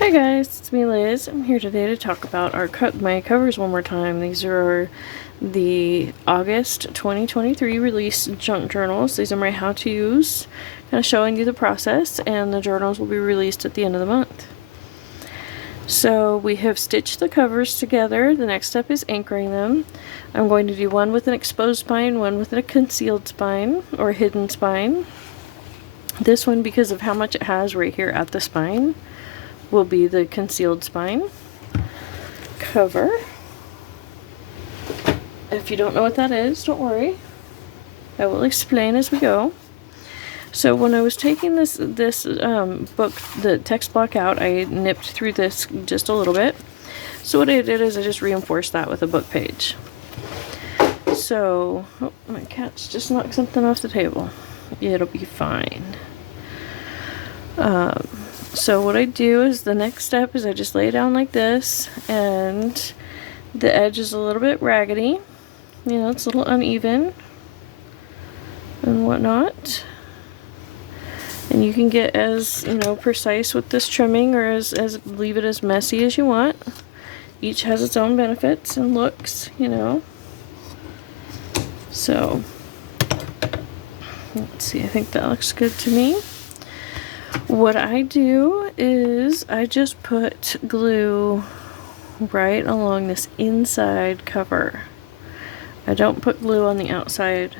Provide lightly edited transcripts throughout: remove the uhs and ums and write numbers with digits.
Hi guys, it's me Liz. I'm here today to talk about my covers one more time. These are the August 2023 release junk journals. These are my how-to-use, kind of showing you the process, and the journals will be released at the end of the month. So we have stitched the covers together. The next step is anchoring them. I'm going to do one with an exposed spine, one with a concealed spine or hidden spine. This one, because of how much it has right here at the spine, will be the concealed spine cover. If you don't know what that is, don't worry. I will explain as we go. So when I was taking this book, the text block out, I nipped through this just a little bit. So what I did is I just reinforced that with a book page. So, oh, my cat's just knocked something off the table. It'll be fine. So what I do is the next step is I just lay it down like this, and the edge is a little bit raggedy. You know, it's a little uneven and whatnot. And you can get as, you know, precise with this trimming or as leave it as messy as you want. Each has its own benefits and looks, you know. So, let's see, I think that looks good to me. What I do is I just put glue right along this inside cover. I don't put glue on the outside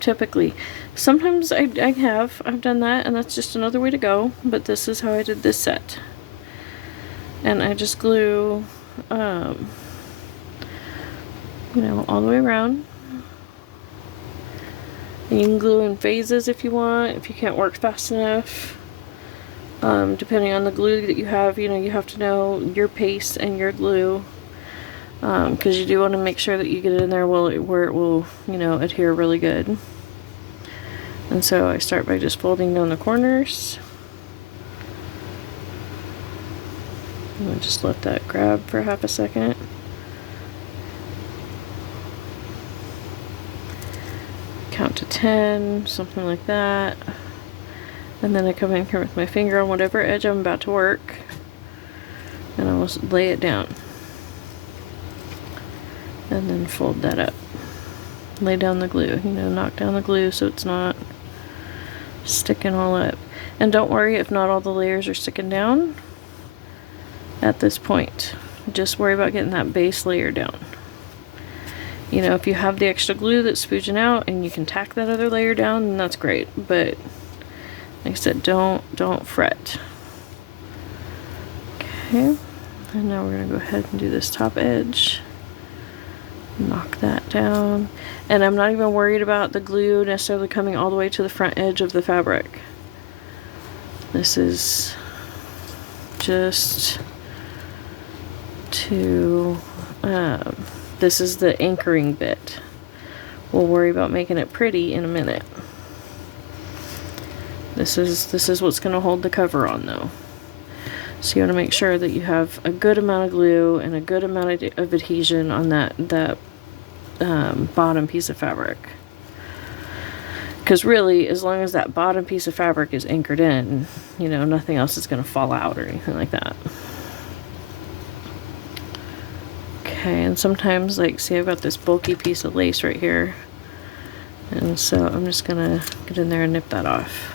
typically. Sometimes I've done that, and that's just another way to go, but this is how I did this set. And I just glue you know, all the way around. And you can glue in phases if you want, if you can't work fast enough. Depending on the glue that you have, you know, you have to know your pace and your glue, because you do want to make sure that you get it in there where it will, you know, adhere really good. And so I start by just folding down the corners. And I just let that grab for half a second. Count to 10, something like that. And then I come in here with my finger on whatever edge I'm about to work, and I will lay it down. And then fold that up. Lay down the glue, you know, knock down the glue so it's not sticking all up. And don't worry if not all the layers are sticking down at this point. Just worry about getting that base layer down. You know, if you have the extra glue that's spooging out and you can tack that other layer down, then that's great. But like I said, don't fret. Okay, and now we're gonna go ahead and do this top edge. Knock that down. And I'm not even worried about the glue necessarily coming all the way to the front edge of the fabric. This is just to, this is the anchoring bit. We'll worry about making it pretty in a minute. This is what's going to hold the cover on, though. So you want to make sure that you have a good amount of glue and a good amount of adhesion on that bottom piece of fabric. Because really, as long as that bottom piece of fabric is anchored in, you know, nothing else is going to fall out or anything like that. Okay, and sometimes, like, see, I've got this bulky piece of lace right here. And so I'm just going to get in there and nip that off.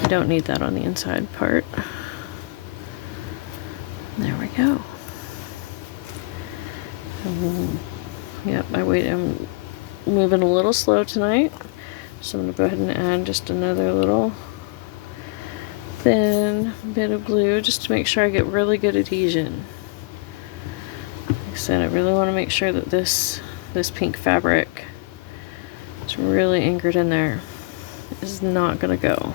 We don't need that on the inside part. There we go. Yep, I'm moving a little slow tonight, so I'm going to go ahead and add just another little thin bit of glue just to make sure I get really good adhesion. Like I said, I really want to make sure that this pink fabric is really anchored in there. It is not going to go.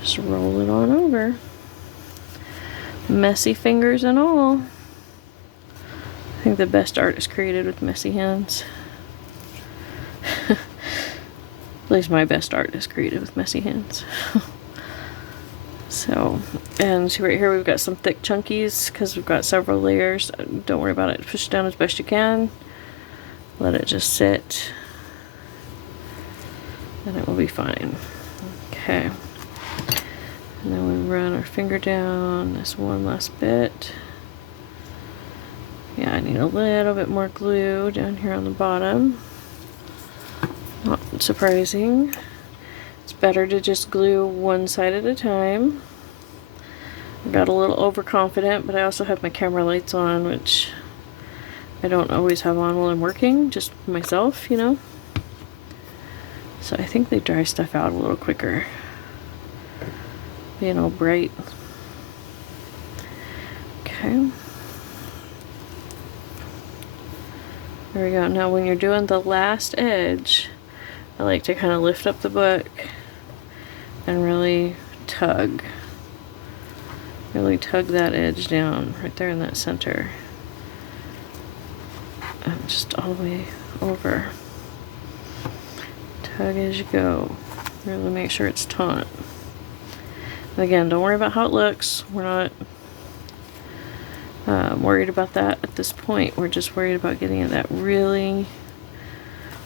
Just roll it on over. Messy fingers and all. I think the best art is created with messy hands. At least my best art is created with messy hands. So, and see right here we've got some thick chunkies because we've got several layers. Don't worry about it. Push it down as best you can. Let it just sit. And it will be fine. Okay. And then we run our finger down this one last bit. Yeah, I need a little bit more glue down here on the bottom. Not surprising. It's better to just glue one side at a time. I got a little overconfident, but I also have my camera lights on, which I don't always have on while I'm working, just myself, you know. So I think they dry stuff out a little quicker. Being all bright. Okay. There we go. Now when you're doing the last edge, I like to kind of lift up the book and really tug. Really tug that edge down right there in that center. And just all the way over. Tug as you go. Really make sure it's taut. Again, don't worry about how it looks. We're not worried about that at this point. We're just worried about getting that really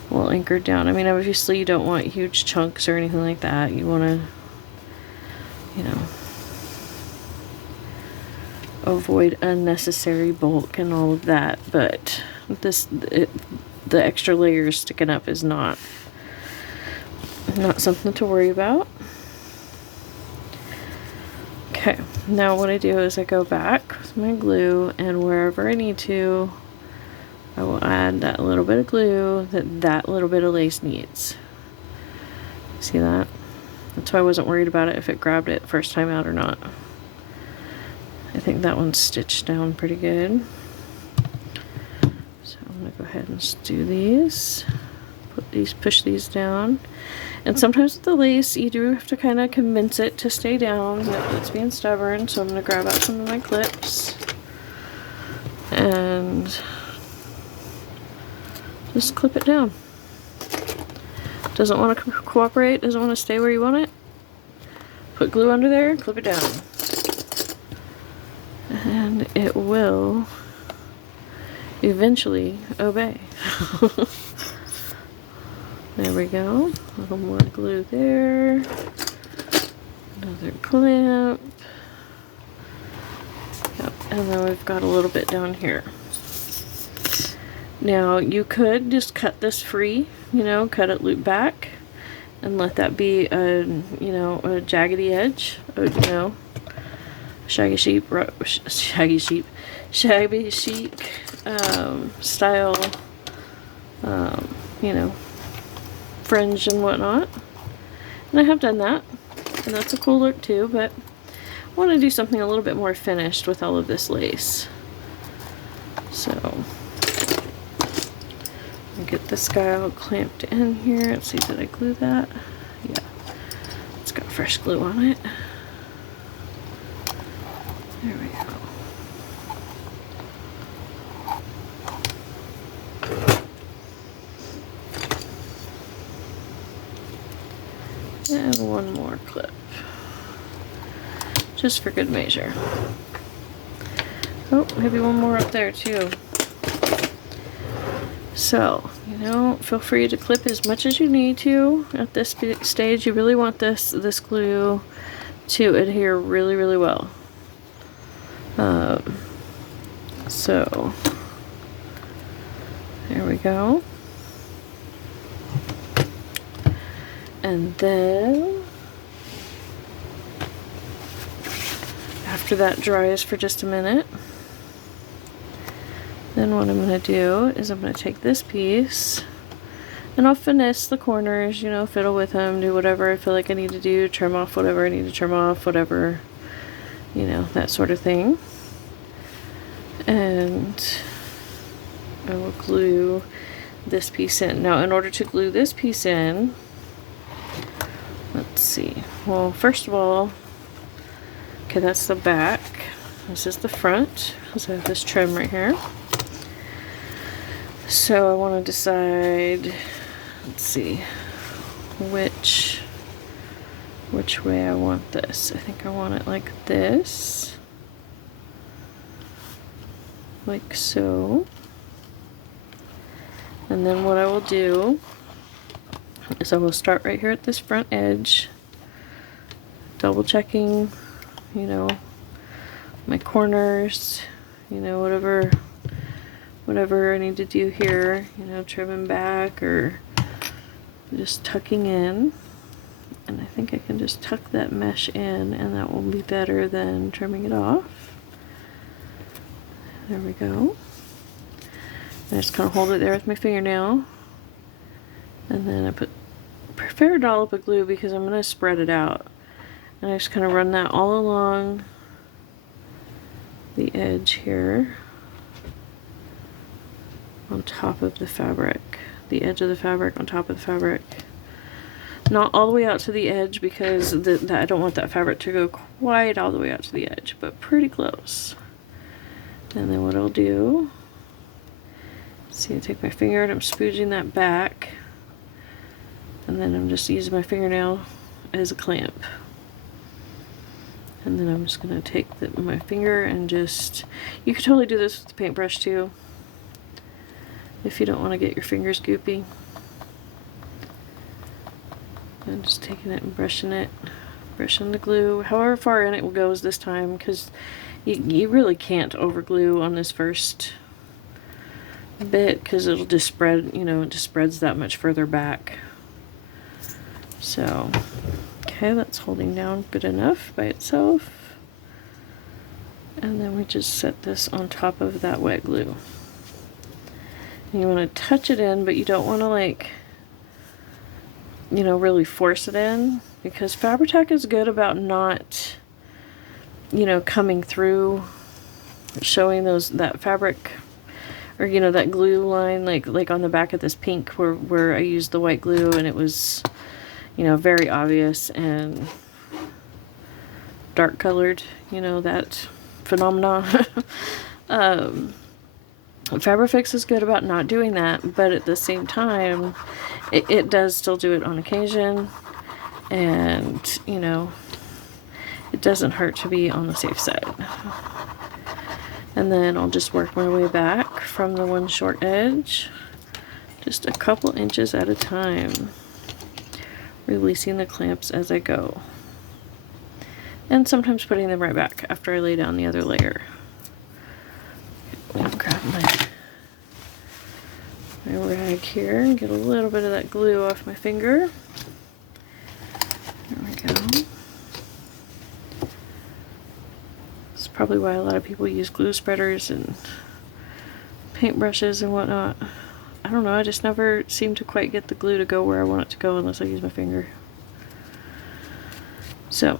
well anchored down. I mean, obviously you don't want huge chunks or anything like that. You want to, you know, avoid unnecessary bulk and all of that. But the extra layers sticking up is not something to worry about. Okay, now what I do is I go back with my glue, and wherever I need to, I will add that little bit of glue that little bit of lace needs. See that? That's why I wasn't worried about it if it grabbed it first time out or not. I think that one's stitched down pretty good. So I'm gonna go ahead and just do these. Push these down. And sometimes with the lace, you do have to kind of convince it to stay down. Yep, it's being stubborn, so I'm going to grab out some of my clips and just clip it down. Doesn't want to cooperate, doesn't want to stay where you want it. Put glue under there, clip it down. And it will eventually obey. There we go. A little more glue there. Another clamp. Yep. And then we've got a little bit down here. Now you could just cut this free, you know, cut it loop back and let that be a, you know, a jaggedy edge, you know, shabby chic style, you know, fringe and whatnot. And I have done that, and that's a cool look too, but I want to do something a little bit more finished with all of this lace. So I'll get this guy all clamped in here. Let's see, did I glue that? Yeah, it's got fresh glue on it. There we go. And one more clip, just for good measure. Oh, maybe one more up there too. So, you know, feel free to clip as much as you need to at this stage. You really want this glue to adhere really, really well. So, there we go. And then, after that dries for just a minute, then what I'm going to do is I'm going to take this piece and I'll finesse the corners, you know, fiddle with them, do whatever I feel like I need to do, trim off whatever I need to trim off, whatever, you know, that sort of thing. And I will glue this piece in. Now, in order to glue this piece in, let's see. Well, first of all, okay, that's the back. This is the front. So I have this trim right here. So I want to decide, let's see, which way I want this. I think I want it like this. Like so. And then what I will do is I will start right here at this front edge double checking, you know, my corners, you know, whatever I need to do here, you know, trimming back or just tucking in. And I think I can just tuck that mesh in, and that will be better than trimming it off. There we go. I just kind of hold it there with my fingernail. And then I put a fair dollop of glue because I'm going to spread it out. And I just kind of run that all along the edge here on top of the fabric. The edge of the fabric on top of the fabric. Not all the way out to the edge because I don't want that fabric to go quite all the way out to the edge, but pretty close. And then what I'll do, see, I take my finger and I'm spooging that back, and then I'm just using my fingernail as a clamp. And then I'm just going to take my finger and just, you could totally do this with the paintbrush too, if you don't want to get your fingers goopy. I'm just taking it and brushing the glue, however far in it goes this time, because you really can't over glue on this first bit because it'll just spread, you know, it just spreads that much further back. So, okay, that's holding down good enough by itself. And then we just set this on top of that wet glue. And you want to touch it in, but you don't want to, like, you know, really force it in, because Fabri-Tac is good about not, you know, coming through, showing that fabric, or, you know, that glue line, like on the back of this pink where I used the white glue, and it was, you know, very obvious and dark colored, you know, that phenomena. Fabrifix is good about not doing that, but at the same time, it does still do it on occasion, and, you know, it doesn't hurt to be on the safe side. And then I'll just work my way back from the one short edge, just a couple inches at a time, releasing the clamps as I go. And sometimes putting them right back after I lay down the other layer. I'll grab my rag here and get a little bit of that glue off my finger. There we go. That's probably why a lot of people use glue spreaders and paintbrushes and whatnot. I don't know, I just never seem to quite get the glue to go where I want it to go unless I use my finger. So,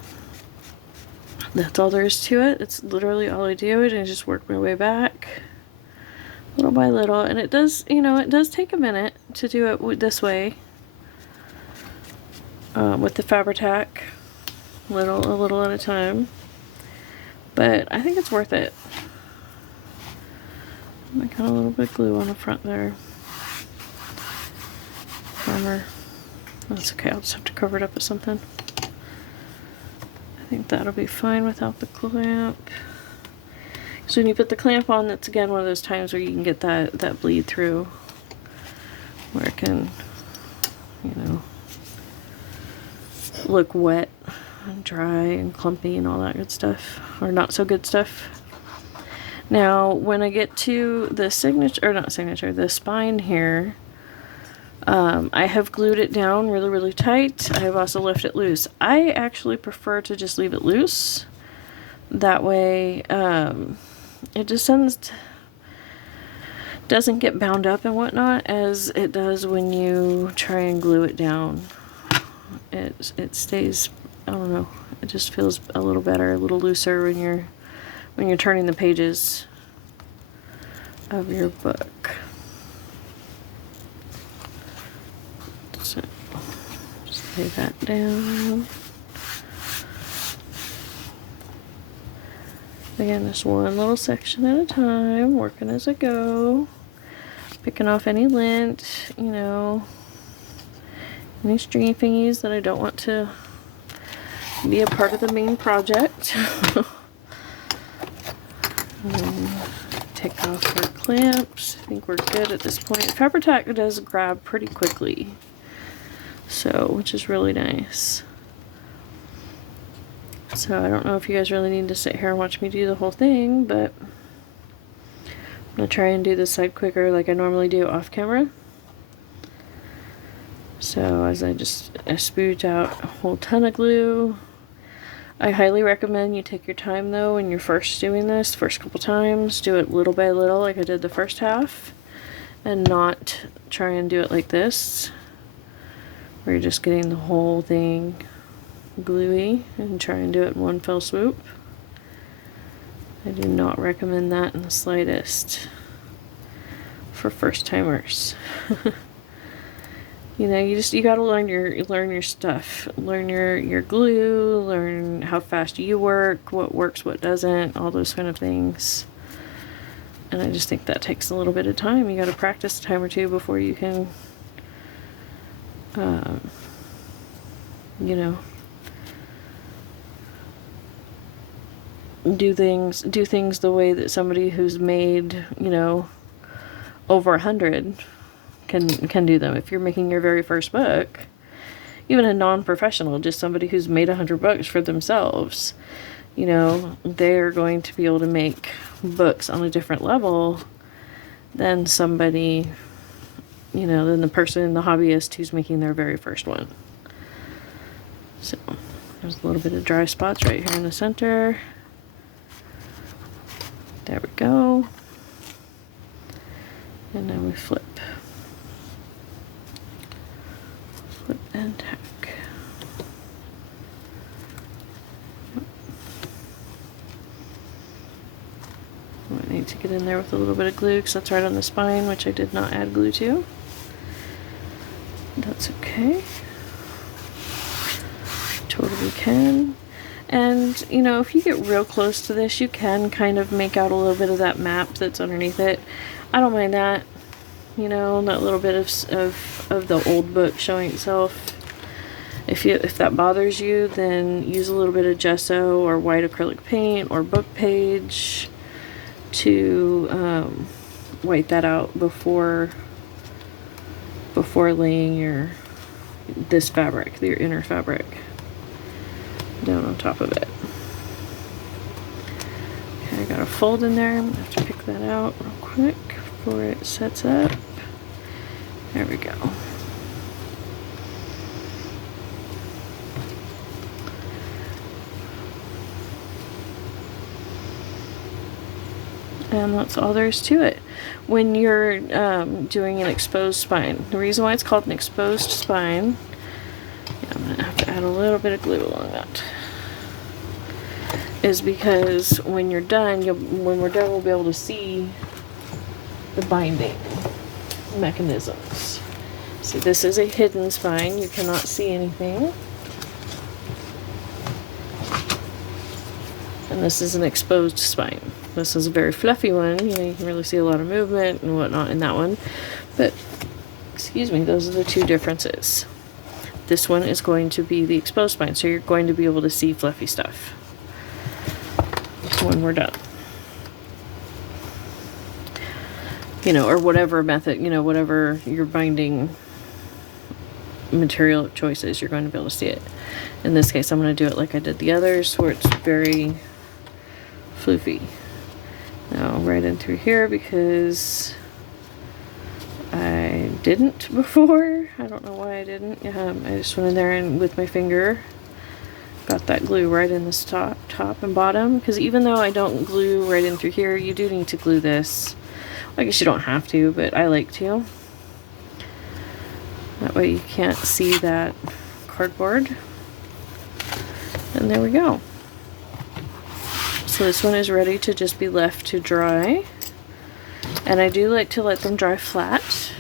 that's all there is to it. It's literally all I do, and I just work my way back little by little, and it does, you know, it does take a minute to do it this way with the Fabri-Tac, a little at a time, but I think it's worth it. I got a little bit of glue on the front there. Bummer. That's okay, I'll just have to cover it up with something. I think that'll be fine without the clamp. So when you put the clamp on, that's again one of those times where you can get that bleed through, where it can, you know, look wet and dry and clumpy and all that good stuff, or not so good stuff. Now when I get to the the spine here, I have glued it down really tight. I have also left it loose. I actually prefer to just leave it loose. That way, it just doesn't get bound up and whatnot as it does when you try and glue it down. It stays, I don't know, it just feels a little better, a little looser when you're turning the pages of your book. So just lay that down. Again, just one little section at a time, working as I go, picking off any lint, you know, any stringy thingies that I don't want to be a part of the main project. Take off our clamps. I think we're good at this point. Fabri-Tac does grab pretty quickly, so, which is really nice. So I don't know if you guys really need to sit here and watch me do the whole thing, but I'm going to try and do this side quicker like I normally do off camera. So as I spoot out a whole ton of glue. I highly recommend you take your time though when you're first doing this, first couple times. Do it little by little like I did the first half, and not try and do it like this, where you're just getting the whole thing gluey, and try and do it in one fell swoop. I do not recommend that in the slightest for first timers. You know, you gotta learn your stuff. Learn your glue, learn how fast you work, what works, what doesn't, all those kind of things. And I just think that takes a little bit of time. You gotta practice a time or two before you can, you know, do things the way that somebody who's made, you know, over 100 can do them. If you're making your very first book, even a non-professional, just somebody who's made 100 books for themselves, you know, they're going to be able to make books on a different level than somebody, you know, than the hobbyist who's making their very first one. So there's a little bit of dry spots right here in the center. There we go. And then we flip. Flip and tack. I need to get in there with a little bit of glue because that's right on the spine, which I did not add glue to. That's okay. Totally can. And, you know, if you get real close to this, you can kind of make out a little bit of that map that's underneath it. I don't mind that. You know, that little bit of the old book showing itself. If that bothers you, then use a little bit of gesso or white acrylic paint or book page to white that out before laying this fabric, your inner fabric, down on top of it. Okay, I got a fold in there. I'm gonna have to pick that out real quick before it sets up. There we go. And that's all there is to it. When you're doing an exposed spine, the reason why it's called an exposed spine, I'm going to have to add a little bit of glue along that, is because when you're done, when we're done, we'll be able to see the binding mechanisms. See, this is a hidden spine. You cannot see anything. And this is an exposed spine. This is a very fluffy one. You know, you can really see a lot of movement and whatnot in that one. But, excuse me, those are the two differences. This one is going to be the exposed spine, so you're going to be able to see fluffy stuff when we're done. You know, or whatever method, you know, whatever your binding material choice is, you're going to be able to see it. In this case, I'm going to do it like I did the others, where it's very floofy. Now, right in through here, because I didn't before. I don't know why I didn't. I just went in there and with my finger got that glue right in this top and bottom, because even though I don't glue right in through here, you do need to glue this. I guess you don't have to, but I like to. That way you can't see that cardboard. And there we go. So this one is ready to just be left to dry. And I do like to let them dry flat.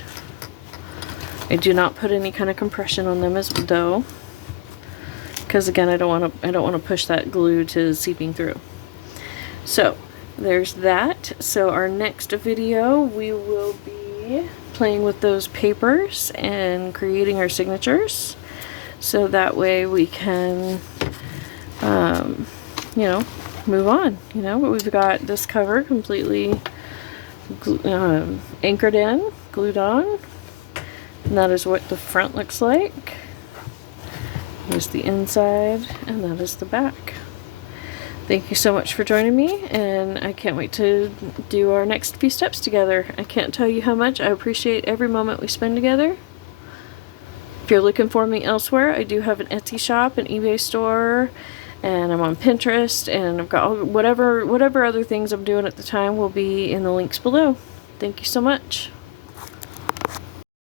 I do not put any kind of compression on them as though, because again, I don't want to push that glue to seeping through. So there's that. So our next video, we will be playing with those papers and creating our signatures, so that way we can you know, move on. You know, but we've got this cover completely anchored in, glued on, and that is what the front looks like. Here's the inside, and that is the back. Thank you so much for joining me, and I can't wait to do our next few steps together. I can't tell you how much I appreciate every moment we spend together. If you're looking for me elsewhere, I do have an Etsy shop, an eBay store, and I'm on Pinterest, and I've got whatever other things I'm doing at the time will be in the links below. Thank you so much.